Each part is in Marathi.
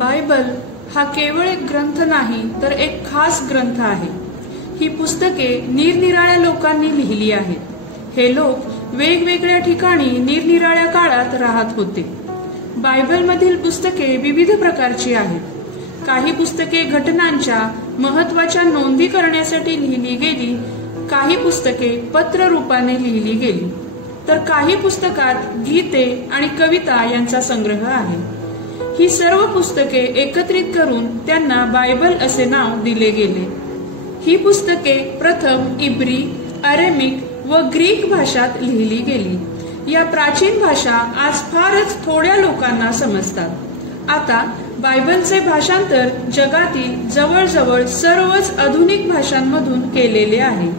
बायबल हा केवळ एक ग्रंथ नाही तर एक खास ग्रंथ आहे। ही पुस्तके निरनिराळ्या लोकांनी लिहिली आहेत। हे लोक वेगवेगळ्या ठिकाणी निरनिराळ्या काळात राहत होते। बायबलमधील पुस्तके विविध प्रकारची आहेत। काही पुस्तके घटनांच्या महत्त्वाच्या नोंदी करण्यासाठी लिहिली गेली, काही पुस्तके पत्र रूपाने लिहिली गेली, तर काही पुस्तकात गीते आणि कविता यांचा संग्रह आहे। ही सर्व पुस्तके एकत्रित करून त्यांना बायबल असे नाव दिले गेले। ही पुस्तके प्रथम इब्री, अरेमिक व ग्रीक भाषात लिहिली गेली। या प्राचीन भाषा आज फारच थोड्या लोकांना समजतात। आता बायबलचे भाषांतर जगातील जवळजवळ सर्वच आधुनिक भाषांमधून केलेले आहे।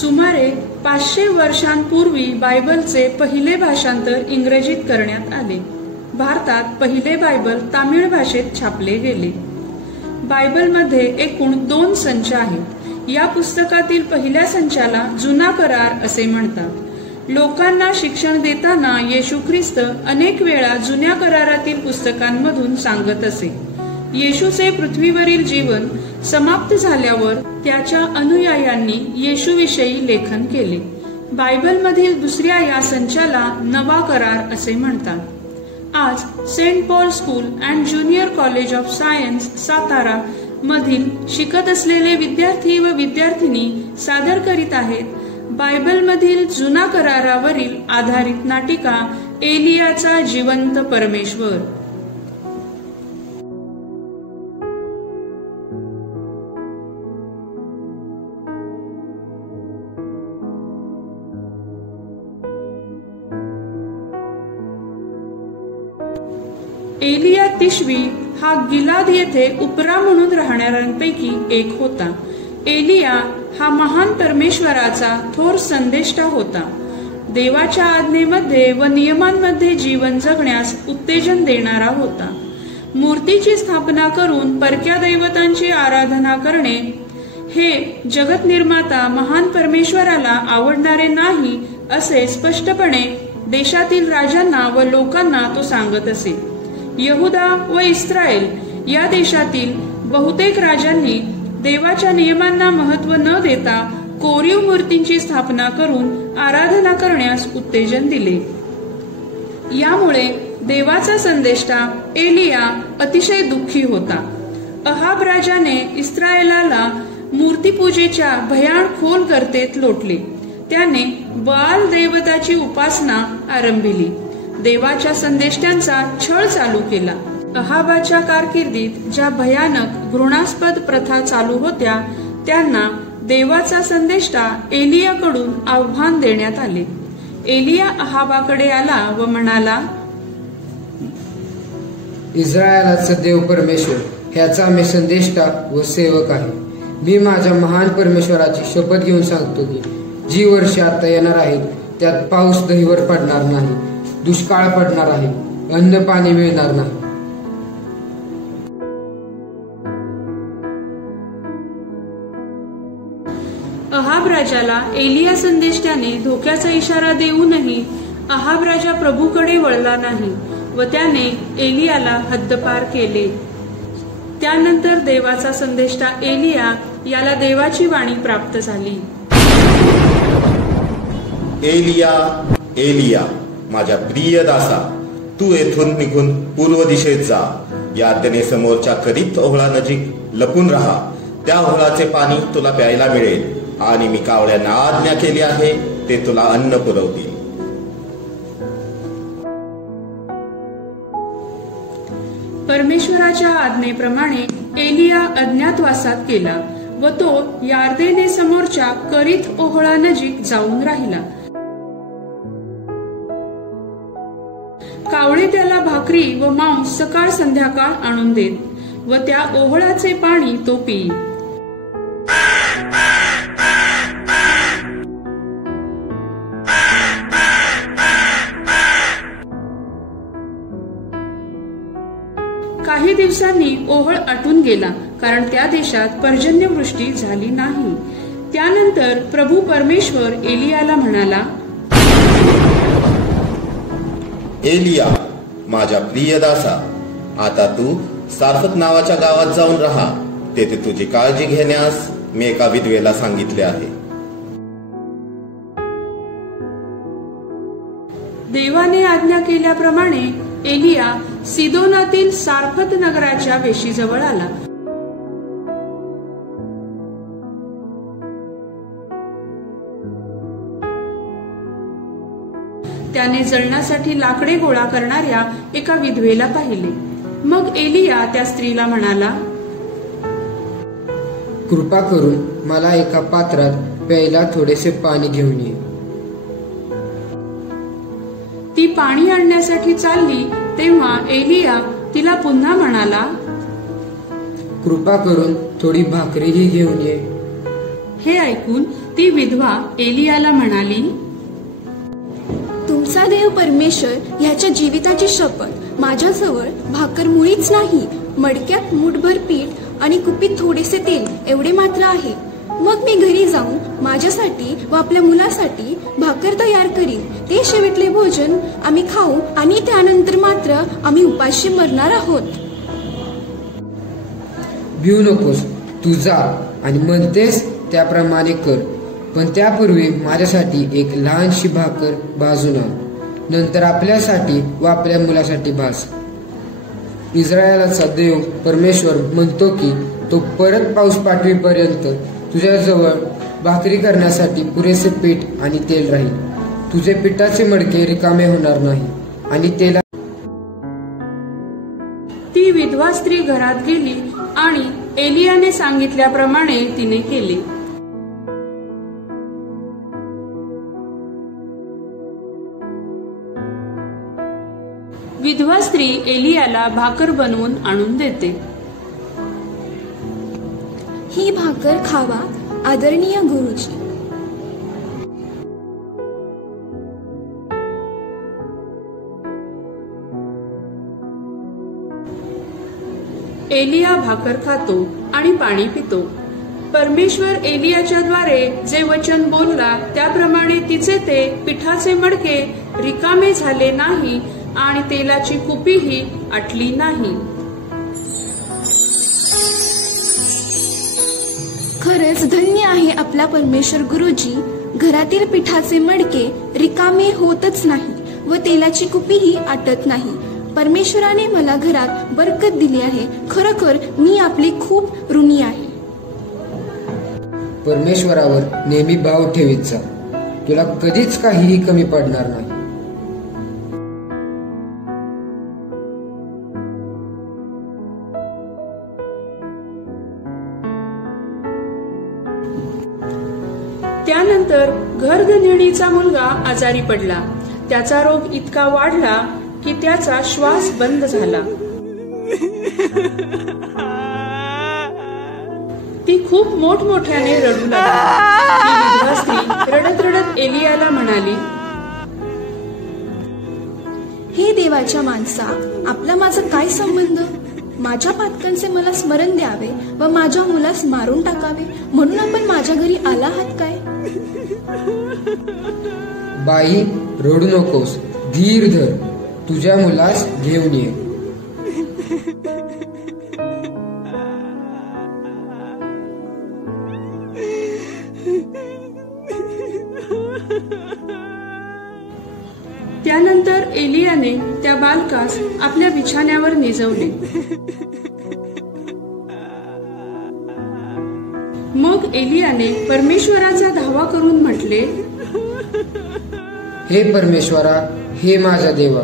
सुमारे 500 वर्षांपूर्वी बायबलचे पहिले भाषांतर इंग्रजीत करण्यात आले। भारतात पहिले बायबल तामिळ भाषेत छापले गेले। बायबलमध्ये एकूण 2 संच आहेत। या पुस्तकातील पहिल्या संचाला जुना करार असे म्हणतात। लोकांना शिक्षण देताना येशू ख्रिस्त अनेक वेळा जुन्या करारातील पुस्तकांमधून सांगत असे। येशूचे पृथ्वीवरील जीवन समाप्त झाल्यावर त्याच्या अनुयायांनी येशूविषयी लेखन केले। बायबलमधील दुसऱ्या या संचाला नवा करार असे म्हणतात। आज saint Paul school and junior college of science Satara मधील शिकत असलेले विद्यार्थी व विद्यार्थिनी सादर करीत आहेत बायबलमधील जुना करारावरील आधारित नाटिका एलियाचा जिवंत परमेश्वर। एलिया तिशवी हा गिलाद येथे उपरा म्हणून राहणाऱ्यांपैकी एक होता। एलिया हा महान परमेश्वराचा थोर संदेष्टा होता। देवाच्या आज्ञेमध्ये व नियमांमध्ये जीवन जगण्यास उत्तेजन देणारा होता। मूर्तीची स्थापना करून परक्या दैवतांची आराधना करणे हे जगत निर्माता महान परमेश्वराला आवडणारे नाही असे स्पष्टपणे देशातील राजांना व लोकांना तो सांगत असे। यहुदा व इस्रायल या देशातील बहुतेक राजांनी देवाच्या नियमांना महत्त्व न देता कोरीव मूर्तींची स्थापना करून आराधना करण्यास उत्तेजन दिले। यामुळे देवाचा संदेष्टा एलिया अतिशय दुःखी होता। अहाब राजाने इस्रायलाला मूर्तीपूजेच्या भयाण खोल गर्तेत लोटले। त्याने बाल देवताची उपासना आरंभिली। देवाच्या संदेष्ट्यांचा छळ चालू केला। अहाबाच्या कारकिर्दीत ज्या भयानक घृणास्पद प्रथा चालू होत्या त्यांना देवाचा संदेष्टा एलियाकडून आव्हान देण्यात आले। एलिया अहाबाकडे आला व म्हणाला, इस्रायलाचा देव परमेश्वर ह्याचा मी संदेष्टा व सेवक आहे। मी माझ्या महान परमेश्वराची शपथ घेऊन सांगतो की जी वर्षे आता येणार आहेत त्यात पाऊस दहीवर पडणार नाही, दुष्काळ पडणार आहे, अन्न पाणी मिळणार नाही। अहाब राजाला एलिया संदेष्ट्याने धोक्याचा इशारा देऊनही अहाब राजा प्रभूकडे वळला नाही व त्याने एलियाला हद्दपार केले। त्यानंतर देवाचा संदेष्टा एलिया याला देवाची वाणी प्राप्त झाली। एलिया, एलिया, माझ्या प्रिय दासा, तू येथून निघून पूर्व दिशेत जा। यार्दने समोरच्या करीत ओहळा नजीक लपून राहा। त्या ओहळाचे पाणी तुला प्यायला मिळेल आणि मी कावळ्यांना आज्ञा केली आहे ते तुला अन्न पुरवतील। परमेश्वराच्या आज्ञेप्रमाणे एलिया अज्ञातवासात गेला व तो यार्देने समोरच्या करीत ओहळा नजीक जाऊन राहिला। कावळे त्याला भाकरी व मांस सकाळ संध्याकाळ आणून देत व त्या ओहळाचे पाणी तो पिई। काही दिवसांनी ओहळ आटून गेला कारण त्या देशात पर्जन्यवृष्टी झाली नाही। त्यानंतर प्रभू परमेश्वर एलियाला म्हणाला, एलिया, माझ्या प्रिय दासा, आता तू सारफत नावाच्या गावात जाऊन राहा. तेथे तुझी काळजी घेण्यास मी एका विधवेला सांगितले आहे. देवाने आज्ञा केल्याप्रमाणे एलिया सिदोनातील सारफत नगराच्या वेशीजवळ आला. त्याने जळणासाठी लाकडे गोळा करणाऱ्या एका विधवेला पाहिले. मग एलिया त्या स्त्रीला म्हणाला, कृपा करून मला एका पात्रात प्यायला थोडेसे पाणी घेऊन ये. ती पाणी आणण्यासाठी चालली तेव्हा एलिया तिला पुन्हा म्हणाला, कृपा करून थोडी भाकरीही घेऊन ये. हे ऐकून ती विधवा एलियाला म्हणाली, तुमचा देव परमेश्वर ह्याच्या जीविताची शपथ, माझ्याजवळ भाकर मुळीच नाही. मडक्यात मूठभर पीठ आणि कुपीत थोडेसे तेल एवढे मात्र आहे. मग मी घरी जाऊन माझ्यासाठी व आपल्या मुलासाठी भाकर तयार करीन. ते शेवटले भोजन आम्ही खाऊ आणि त्यानंतर मात्र आम्ही उपाशी मरणार आहोत. भिऊ नकोस, तू जा आणि म्हणतेस त्याप्रमाणे कर. पण त्यापूर्वी माझ्यासाठी एक लहानशी भाकर भाजून आण. नंतर आपल्यासाठी व आपल्या मुलासाठी भाज. इस्रायलाचा देव परमेश्वर म्हणतो की तो परत पाऊस पाठवीपर्यंत तुझ्याजवळ भाकरी करण्यासाठी पुरेसे पीठ आणि तेल राहील. तुझे पिठाचे मडके रिकामे होणार नाही आणि तेला. ती विधवा स्त्री घरात गेली आणि एलियाने सांगितल्याप्रमाणे तिने केले. विधवा स्त्री एलियाला भाकर बनवून आणून देते. ही भाकर खावा आदरणीय गुरुजी. एलिया भाकर खातो आणि पाणी पितो. परमेश्वर एलियाच्या द्वारे जे वचन बोलला त्याप्रमाणे तिचे ते पिठाचे मडके रिकामे झाले नाही आणि तेलाची कुपीही आटली नाही. खरंच धन्य आहे आपला परमेश्वर गुरुजी. घरातील पिठाचे मडके रिकामे होतच नाही व तेलाची कुपीही आटत नाही. परमेश्वराने मला घरात बरकत दिली आहे. खरोखर मी आपली खूप ऋणी आहे. परमेश्वरावर नेहमी भाव ठेवीत जा. तुला कधीच काहीही कमी पडणार नाही. त्यानंतर घरगृहिणीचा मुलगा आजारी पडला. त्याचा रोग इतका वाढला की त्याचा श्वास बंद झाला. ती खूप मोठमोठ्याने रडू लागली. ती विधवा स्त्री रडत रडत एलियाला म्हणाली, हे देवाच्या माणसा, आपला माझा काय संबंध? माझ्या पातकांचे मला स्मरण द्यावे व माझ्या मुलास मारून टाकावे म्हणून आपण माझ्या घरी आला आहात काय? बाई, रडू नकोस, धीर धर, तुझ्या मुलास घेऊन ये. त्यानंतर एलियाने त्या बालकास आपल्या बिछाण्यावर निजवले. मग एलियाने परमेश्वराचा धावा करून म्हटले, हे परमेश्वरा, हे माझ्या देवा,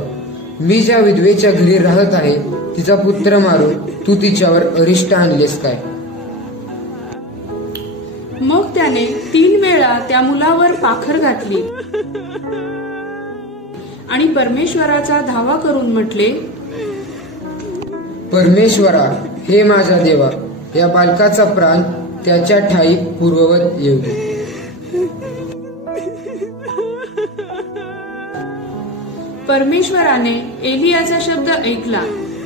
मी ज्या विधवेच्या घरी राहत आहे तिचा पुत्र मारून तू तिच्यावर अरिष्ट आणलेस काय? मग त्याने 3 वेळा त्या मुलावर पाखर घातली आणि परमेश्वराचा धावा करून म्हटले, परमेश्वरा, हे माझा देवा, या बालकाचा प्राण त्याच्या ठाई पूर्ववत येऊ दे. परमेश्वराने एलियाचा शब्द ऐकला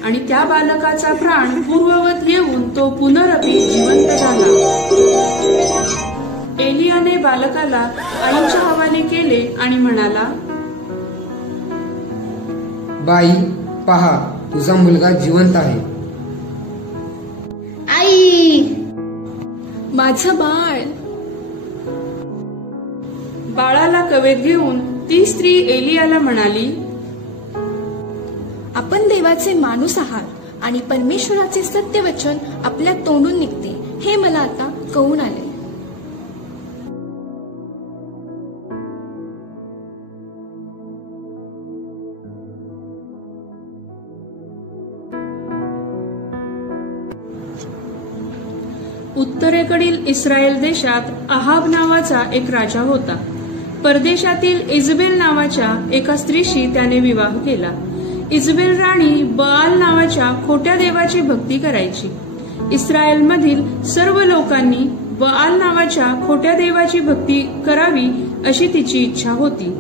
आणि त्या बालकाचा प्राण पूर्ववत येऊन तो पुनरपी जिवंत झाला. एलियाने बालकाला आईच्या हवाले केले आणि म्हणाला, बाई, पहा, तुझा मुलगा जिवंत आहे. माझं बाळ. बाळाला कवेत घेऊन ती स्त्री एलियाला म्हणाली, आपण देवाचे माणूस आहात आणि परमेश्वराचे सत्यवचन आपल्या तोंडून निघते हे मला आता कळून आले. उत्तरेकडील इस्रायल देशात अहाब नावाचा एक राजा होता. परदेशातील इजबेल नावाच्या एका स्त्रीशी त्याने विवाह केला. इजबेल राणी बआल नावाच्या खोट्या देवाची भक्ती करायची. इस्रायलमधील सर्व लोकांनी बआल नावाच्या खोट्या देवाची भक्ती करावी अशी तिची इच्छा होती.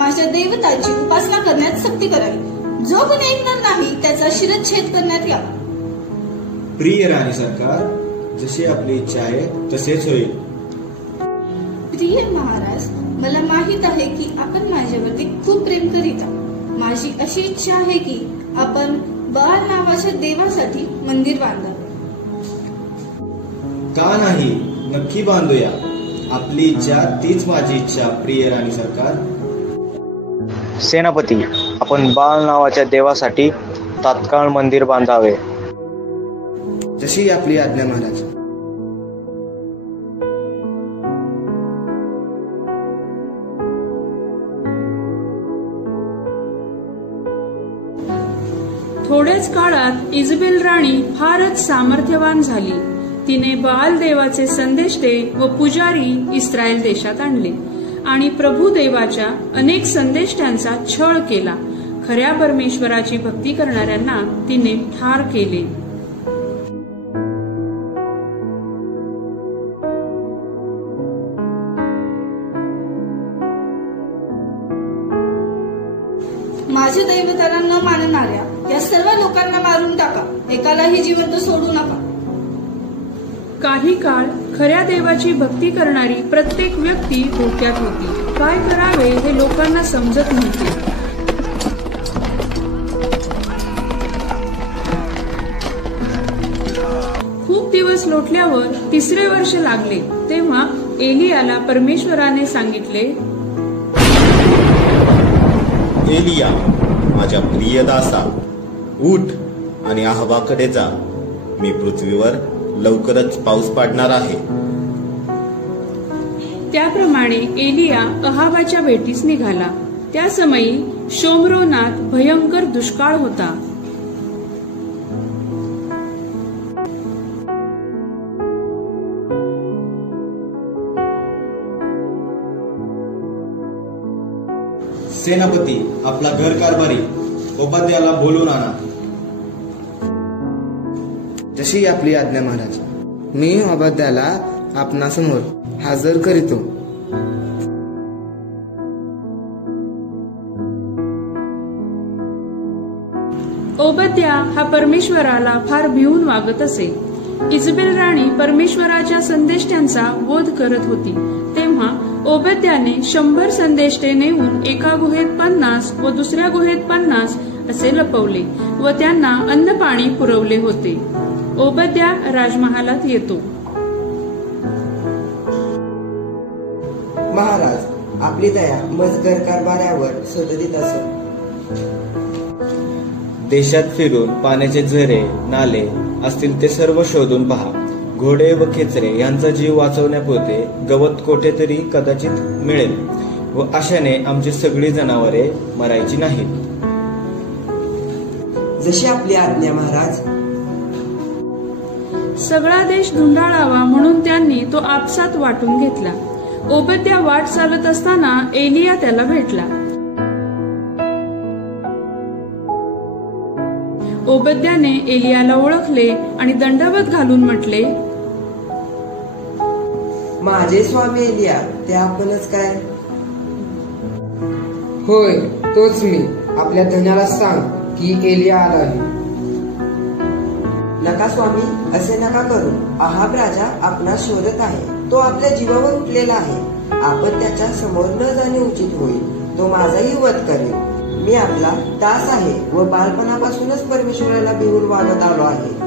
माझ्या देवताची उपासना करण्यात सक्ती करावी. जो कोणी ऐकणार नाही त्याचा शिरच्छेद करण्यात यावा. प्रिय राणी सरकार, जशी आपली इच्छा आहे तसेच होईल. प्रिय महाराज, मला माहित आहे की आपण माझ्यावरती खूप प्रेम करीता. माझी अशी इच्छा आहे की आपण बाल नावाच्या देवासाठी मंदिर बांधावे. का नाही, नक्की बांधूया. आपली इच्छा तीच माझी इच्छा. प्रिय राणी सरकार. सेनापती, आपण बाल नावाच्या देवासाठी तात्काळ मंदिर बांधावे. जशी आपली आज्ञा महाराज. थोड्याच काळात इजबेल राणी फारच सामर्थ्यवान झाली. तिने बाल देवाचे संदेष्टे व पुजारी इस्रायल देशात आणले आणि प्रभू देवाच्या अनेक संदेष्ट्यांचा छळ केला. खऱ्या परमेश्वराची भक्ती करणाऱ्यांना तिने ठार केले. माझ्या दैवताला न मानणाऱ्या या सर्व लोकांना मारून टाका. एकालाही जिवंत सोडू नका. काही काळ खऱ्या देवाची भक्ती करणारी प्रत्येक व्यक्ती धोक्यात होती. काय करावे हे लोकांना समजत नव्हते. खूप दिवस लोटल्यावर तिसरे वर्ष लागले तेव्हा एलियाला परमेश्वराने सांगितले, एलिया, माझ्या प्रिय दासा, उठ आणि अहाबाकडे जा. मी पृथ्वीवर लवकरच पाऊस पाडणार आहे. त्याप्रमाणे एलिया अहाबाच्या भेटीस निघाला. त्या समयी शोमरोनात भयंकर दुष्काळ होता. सेनापती, आपला घर कारभारी ओबद्याला बोलून आणा. जशी आपली आज्ञा महाराज. मी ओबद्याला आपणासमोर हजर करीतो. ओबद्या हा परमेश्वराला फार भिवून वागत असे. इजबेल राणी परमेश्वराच्या संदेष्ट्यांचा वध करत होती. तेव्हा ओबद्याने 100 संदेष्टे नेऊन एका गुहेत 50 व दुसऱ्या गुहेत 50 असे लपवले व त्यांना अन्न पाणी पुरवले होते. ओबद्या राजमहालात येतो. महाराज, आपली दया मजगर कारभारावर सदतीत असो. देशात फिरून पाण्याचे झरे नाले असतील ते सर्व शोधून पहा. घोडे व खेचरे यांचा जीव वाचवण्यापुरते गवत कोठेतरी कदाचित मिळेल व अशाने आमची सगळी जनावरे मरायची नाहीत. जशी आपली आज्ञा महाराज. सगळा देश धुंडाळावा म्हणून त्यांनी तो आपसात वाटून घेतला. ओबद्या वाट चालत असताना एलिया त्याला भेटला. ओबद्याने एलियाला ओळखले आणि दंडवत घालून म्हटले, माझे स्वामी एलिया ते आपणच काय? होय, तोच मी. आपल्या धन्याला सांग की एलिया आला आहे. नका स्वामी, असे नका करू. अहाब राजा आपणास शोधत आहे. तो आपल्या जीवावर उठलेला आहे. आपण त्याच्या समोर न जाणे उचित होईल. तो माझाही वध करेल. मी आपला दास आहे व बालपणापासूनच परमेश्वराला भिवून वागत आलो आहे.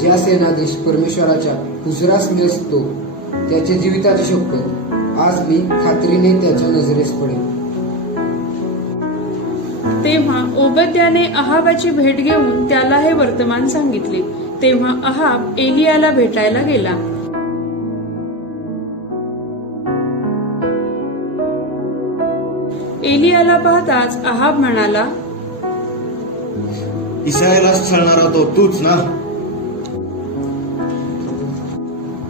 ज्या सेनाधीश परमेश्वराच्या हुजरास नसतो त्याच्या जीविताची शपथ आज मी खात्रीने त्याच्या नजरेस पडेल. तेव्हा ओबद्याने अहाबाची भेट घेऊन त्याला हे वर्तमान सांगितले. तेव्हा अहाब एलियाला भेटायला गेला. एलियाला पाहताच अहाब म्हणाला, इस्रायलास छळणारा तो तूच ना?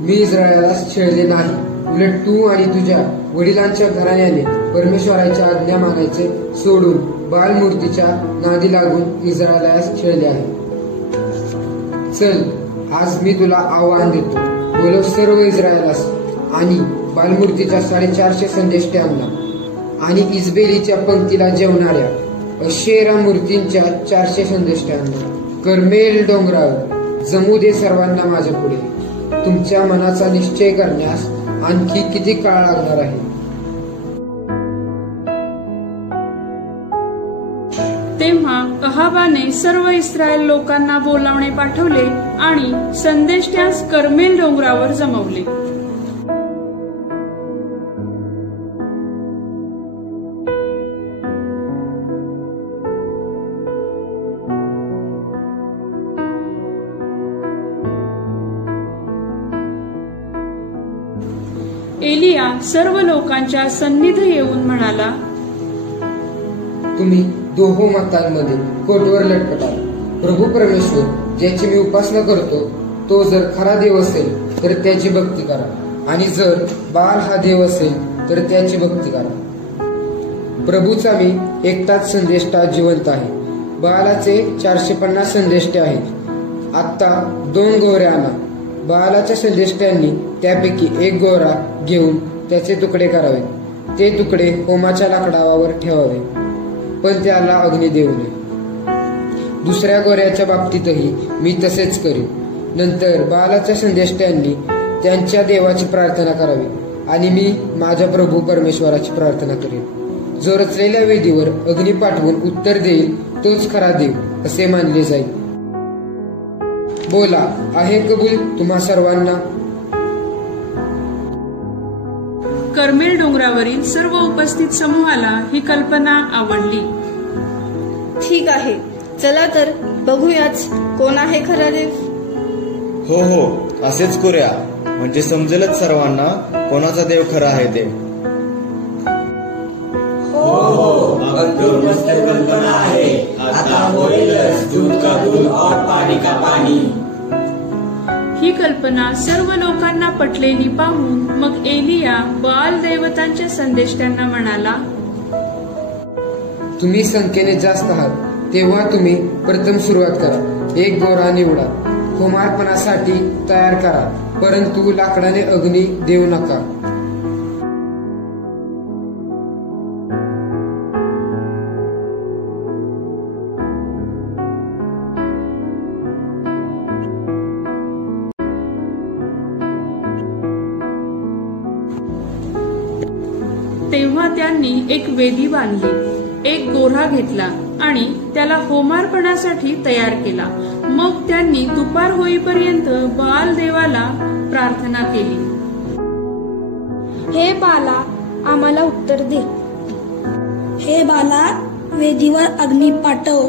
मी इस्रायलास छळले नाही. उलट तू आणि तुझ्या वडिलांच्या घराण्याने परमेश्वराच्या आज्ञा मानायचे सोडून बालमूर्तीच्या नादी लागून इस्रायलास छळले आहे. चल, आज मी तुला आव्हान देतो. बोलव सर्व इस्रायलास आणि बालमूर्तीच्या 450 संदेष्ट्यांना आणि इजबेलीच्या पंक्तीला जेवणाऱ्या अशेरा मूर्तींच्या 400 संदेष्ट्यांना कर्मेल डोंगरावर जमू दे सर्वांना माझ्या पुढे. तुमच्या मनाचा निश्चय करण्यास आणखी किती काळ लागणार आहे? तेव्हा अहाबाने सर्व इस्रायल लोकांना बोलावणे पाठवले आणि संदेष्ट्यास कर्मेल डोंगरावर जमवले. एलिया सर्व लोकांच्या सन्निध येऊन म्हणाला, तुम्ही दोहो मतांमध्ये कोटवर लटपटाल. प्रभू परमेश्वर ज्याची मी उपासना करतो तो जर खरा देव असेल तर त्याची भक्ती करा आणि जर बाल हा देव असेल तर त्याची भक्ती करा. प्रभूचा मी एकटाच संदेष्टा जिवंत आहे. बालाचे 450 संदेष्टे आहेत. आत्ता 2 गोवऱ्या आणा. बालाच्या संदेष्ट्यांनी त्यापैकी 1 गोवरा घेऊन त्याचे तुकडे करावे. ते तुकडे होमाच्या लाकडावर ठेवावे, पण त्याला अग्नी देऊ नये. दुसऱ्या गोऱ्याच्या बाबतीतही मी तसेच करीन. नंतर बालाच्या संदेष्ट्यांनी त्यांच्या देवाची प्रार्थना करावी आणि मी माझ्या प्रभू परमेश्वराची प्रार्थना करेन. जो रचलेल्या वेदीवर अग्नी पाठवून उत्तर देईल तोच खरा देव असे मानले जाईल. बोला, आहे कबूल तुम्हा सर्वांना? कर्मेल डोंगरावरील सर्व उपस्थित समूहाला ही कल्पना आवडली. ठीक आहे, चला तर बघूयाच कोण आहे खरा देव. हो हो, असेच करूया. म्हणजे समजेलच सर्वांना कोणाचा देव खरा आहे ते. कल्पना आहे. आता होईलच दूध का दूध और पाणी का पाणी. ही कल्पना सर्व लोकांना पटलेली पाहून मग एलिया बाल देवतांच्या संदेष्ट्यांना म्हणाला, तुम्ही संख्येने जास्त आहात तेव्हा तुम्ही प्रथम सुरुवात करा. 1 गोरा निवडा. होमार्पणासाठी तयार करा, परंतु लाकडाने अग्नी देऊ नका. तेव्हा त्यांनी एक वेदी बांधली. 1 गोरा घेतला आणि त्याला होमार्पणासाठी तयार केला. मग त्यांनी दुपार होईपर्यंत बाल देवाला प्रार्थना केली. हे बाला, आम्हाला उत्तर दे. हे बाला, वेदीवर अग्नी पाठव.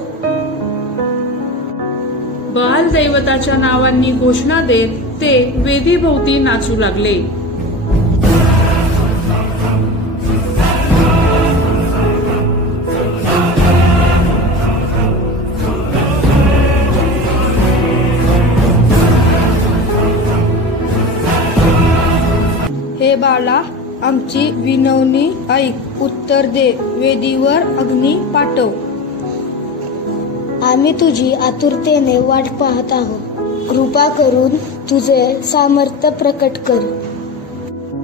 बाल दैवताच्या नावांनी घोषणा देत ते वेदीभोवती नाचू लागले. हे बाला, आमची विनवणी ऐक. उत्तर दे. वेदीवर अग्नी पाठव. आम्ही तुझी आतुरतेने वाट पाहत आहोत. कृपा करून तुझे सामर्थ्य प्रकट कर.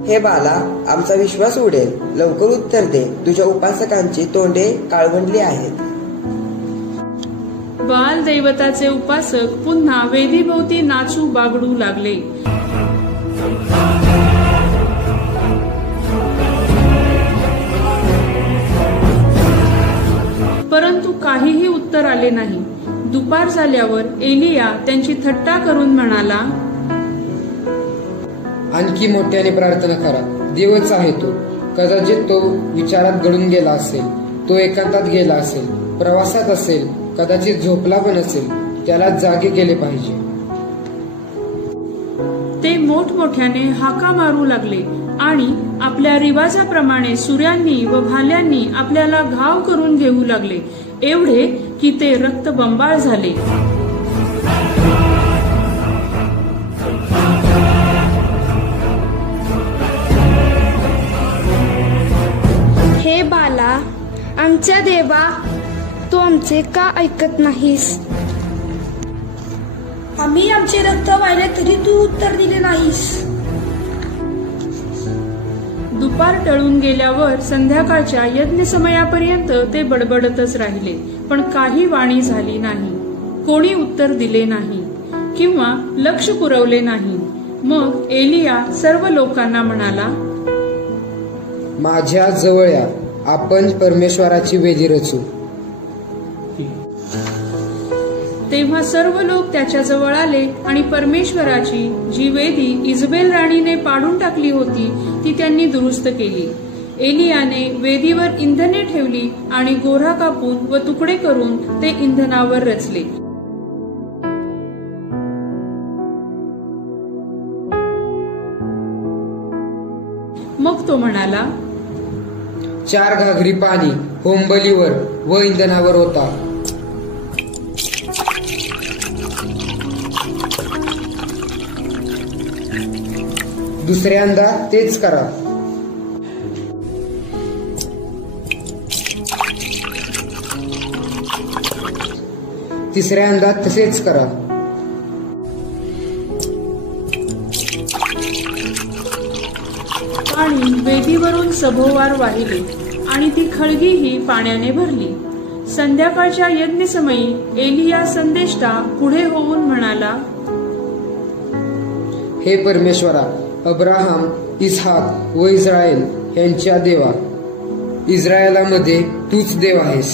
हे बाला, आमचा विश्वास उडेल. लवकर उत्तर दे. तुझ्या उपासकांची तोंडे काळवंडली आहेत. बाल दैवताचे उपासक पुन्हा वेदीभोवती नाचू बागडू लागले. परंतु काहीही उत्तर आले नाही. दुपार झाल्यावर एलिया त्यांची थट्टा करून म्हणाला, आणखी मोठ्याने प्रार्थना करा. देवच आहे तो. कदाचित तो विचारात गळून गेला असेल. तो एकांतात गेला असेल, प्रवासात असेल, कदाचित झोपला पण असेल. त्याला जागे केले पाहिजे. ते मोठमोठ्याने हाका मारू लागले आणि आपल्या रिवाजाप्रमाणे सुऱ्यांनी व भाल्यांनी आपल्याला घाव करून घेऊ लागले, एवढे की ते रक्तबंबाळ झाले. हे बाला, आमच्या देवा, तू आमचे का ऐकत नाहीस? आम्ही आमचे रक्त वाहिले तरी तू उत्तर दिले नाहीस. दुपार टळून गेल्यावर संध्याकाळच्या यज्ञ समयापर्यंत ते बडबडतच राहिले, पण काही वाणी झाली नाही. कोणी उत्तर दिले नाही किंवा लक्ष पुरवले नाही. मग एलिया सर्व लोकांना म्हणाला, माझ्या जवळ या, आपण परमेश्वराची वेदी रचू. तेव्हा सर्व लोक त्याच्या जवळ आले आणि परमेश्वराची जी वेदी इजबेल राणीने पाडून टाकली होती ती त्यांनी दुरुस्त केली. एलियाने वेदीवर इंधने ठेवली आणि गोरा कापून व तुकडे करून ते इंधनावर रचले. मग तो म्हणाला, 4 घागरी पाणी होमबलीवर व इंधनावर होता. दुसऱ्यांदा तेच करा. तिसऱ्यांदा तसेच करा. आणि वेदीवरून सभोवार वाहिले आणि ती खळगीही पाण्याने भरली. संध्याकाळच्या यज्ञसमयी एलिया संदेष्टा पुढे होऊन म्हणाला, हे परमेश्वरा, अब्राहम, इसहाक व इस्रायल यांच्या देवा, इस्रायलामध्ये तूच देव आहेस.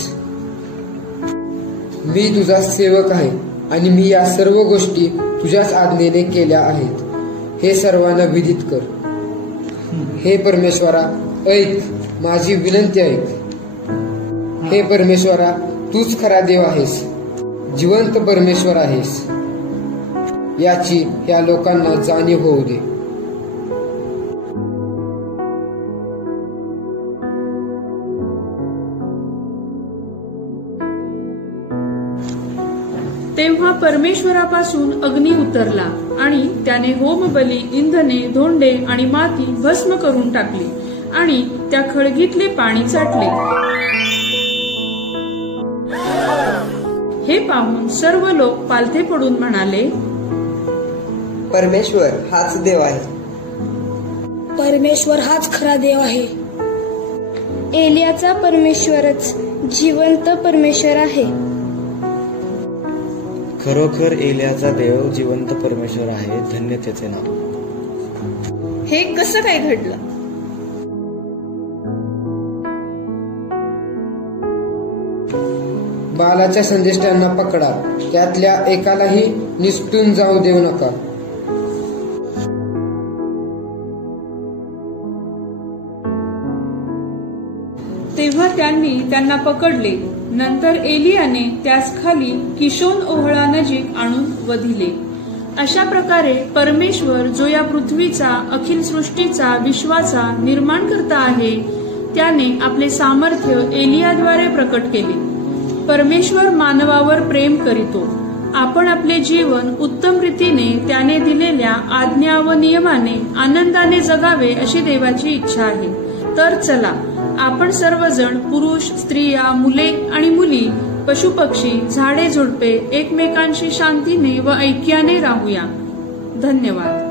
मी तुझा सेवक आहे आणि मी या सर्व गोष्टी तुझ्याच आज्ञेने केल्या आहेत. हे सर्वांना विदित कर. हे परमेश्वरा, ऐक, माझी विनंती ऐक. हे परमेश्वरा, तूच खरा देव आहेस, जिवंत परमेश्वर आहेस. याची या लोकांना जाणीव होऊ दे. तेव्हा परमेश्वरापासून अग्नी उतरला आणि त्याने होमबली, इंधने, धोंडे आणि माती भस्म करून टाकली आणि त्या खळगीतले पाणी चाटले. हे पाहून सर्व लोक पालथे पडून म्हणाले, परमेश्वर हाच देव आहे. परमेश्वर हाच खरा देव आहे. एलियाचा परमेश्वरच जिवंत परमेश्वर आहे. खरोखर एलियाचा देव जिवंत परमेश्वर आहे. धन्य त्याचे नाव. हे कसं काय घडलं? बालाच्या संदेष्टांना पकडा. त्यातल्या एकालाही निसटून जाऊ देऊ नका. तेव्हा त्यांनी त्यांना पकडले. नंतर एलियाने त्यास खाली किशोन ओहळा नजीक आणून वधिले. अशा प्रकारे परमेश्वर, जो या पृथ्वीचा, अखिल सृष्टीचा, विश्वाचा निर्माणकर्ता आहे, त्याने आपले सामर्थ्य एलियाद्वारे प्रकट केले. परमेश्वर मानवावर प्रेम करीतो. आपण आपले जीवन उत्तम रीतीने त्याने दिलेल्या आज्ञा व नियमाने आनंदाने जगावे अशी देवाची इच्छा आहे. तर चला, आपण सर्वजण, पुरुष, स्त्रिया, मुले आणि मुली पशुपक्षी झाडे झुडपे एकमेकांशी शांतीने व ऐक्याने राहूया. धन्यवाद.